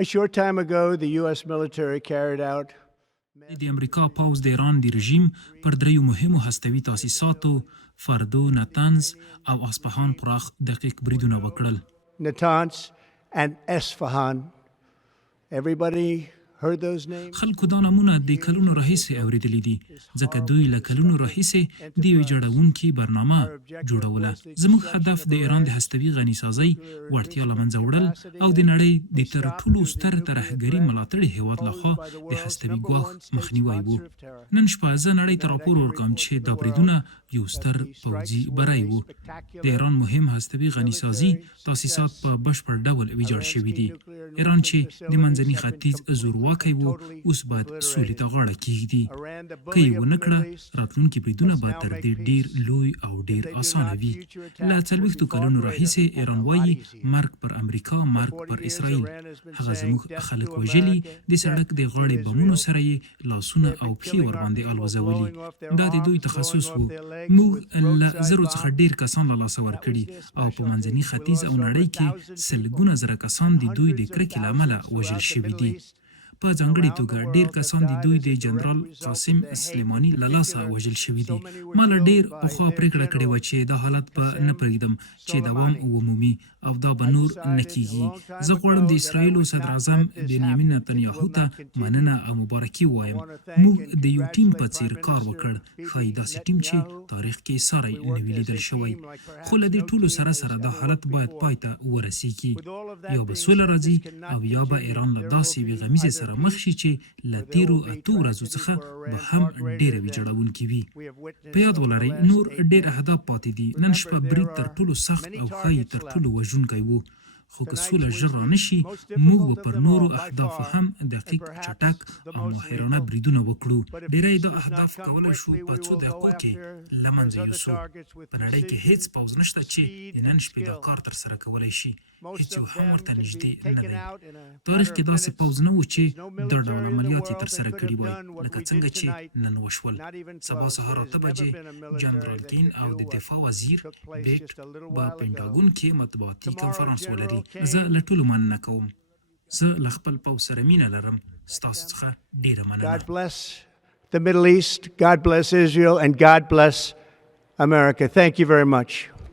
A short time ago, the U.S. military carried out د امریکا پوځ د ایران د رژیم پر دریو مهمو هستوي تاسیساتو فردو، نتنز او اصفهان پراخ دقیق بریدونه وکړل. Natanz and Esfahan. Everybody heard those names? خلکو دا نمونه د کلونو راهیسې اوریدلي دي ځکه دوی له کلونو راهیسې د یوې جوړونکي برنامه جوړوله. زموږ هدف د ایران د هستوي غنیسازۍ وړتیا له منځه وړل او د نړۍ د تر ټولو ستر ترهګري ملاتړي هیواد لخوا د هستوي ګواښ مخنیوی و. نن شپه زه نړۍ ته راپور ورکوم چې دا بریدونه یو ستر پوځي بری و. د ایران مهم هستوي غنیسازي تاسیسات په بشپړ ډول ویجاړ شوي دي. ایران چې د منځني ختیځ زورواکی و اوس باید سولې ته غاړه کیږدي. که یې ونه کړه راتلونکي بریدونه به تر دې ډیر لوی او ډیر اسانه وي. له 40 کلونو راهیسې ایران وایي مرګ پر امریکا، مرګ پر اسرائیل. هغه زموږ خلک وژلي، د سړک د غاړې بمونو سره یې لاسونه او پښې ورباندې الوزولي. دا د دوی تخصص و. موږ له زرو څخه ډیر کسان له لاسه ورکړي او په منځني ختیځ او نړۍ کې سلګونه زره کسان د دوی د کرکې له امله وژل شوي دي. په ځانګړې توګه ډیر کسان د دوی د جنرال قاسم سلیماني له لاسه وژل شوي دي. ما له ډیر پخوا پرېکړه کړې وه چې دا حالت به نه پرېږدم چې دوام ومومي او دا به نور نه کیږي. زه غواړم د اسرائیلو صدر اعظم بنیامین نتنیاهو ته مننه او مبارکي ووایم. موږ د یو ټیم په څیر کار وکړ، ښایي داسې ټیم چې تاریخ کې ساری نه وي لیدل شوی. خو له دې ټولو سره دا حالت باید پای ته ورسیږي. یا به سوله راځي او یا به ایران له داسې یوې غمیزې سره مخ شي چې له تیرو 8 ورځو څخه به هم ډېره ویجاړونکې وي. په یاد ولرئ نور ډېر اهداف پاتې دي. نن شپه برید تر ټولو سخت او ښایي تر ټولو وژونکی و. خو که سوله ژر رانشي موږ به پر نورو اهدافو هم دقیق، چټک او ماهرانه بریدونه وکړو. ډیری دا اهداف کولی شو په څو دقیقو کې له منځه یوسو. په نړۍ کې هیڅ پوځ نشته چې د نن شپې دا کار ترسره کولی شي. هیڅ یو هم ورته نږدې نه دی. تاریخ کې داسې پوځ نه و چې دا ډول عملیات یې ترسره کړي وای لکه څنګه چې نن وشول. سبا سهار 8 بجې جنرال کین او د دفاع وزیر بريد په پینټاګون کې مطبوعاتي کنفرانس ولري. زه له ټولو مننه کوم. زه له خپل پوځ سره مینه لرم. ستاسو څخه ډیره مننه. God bless the Middle East, God bless Israel, and God bless America. Thank you very much.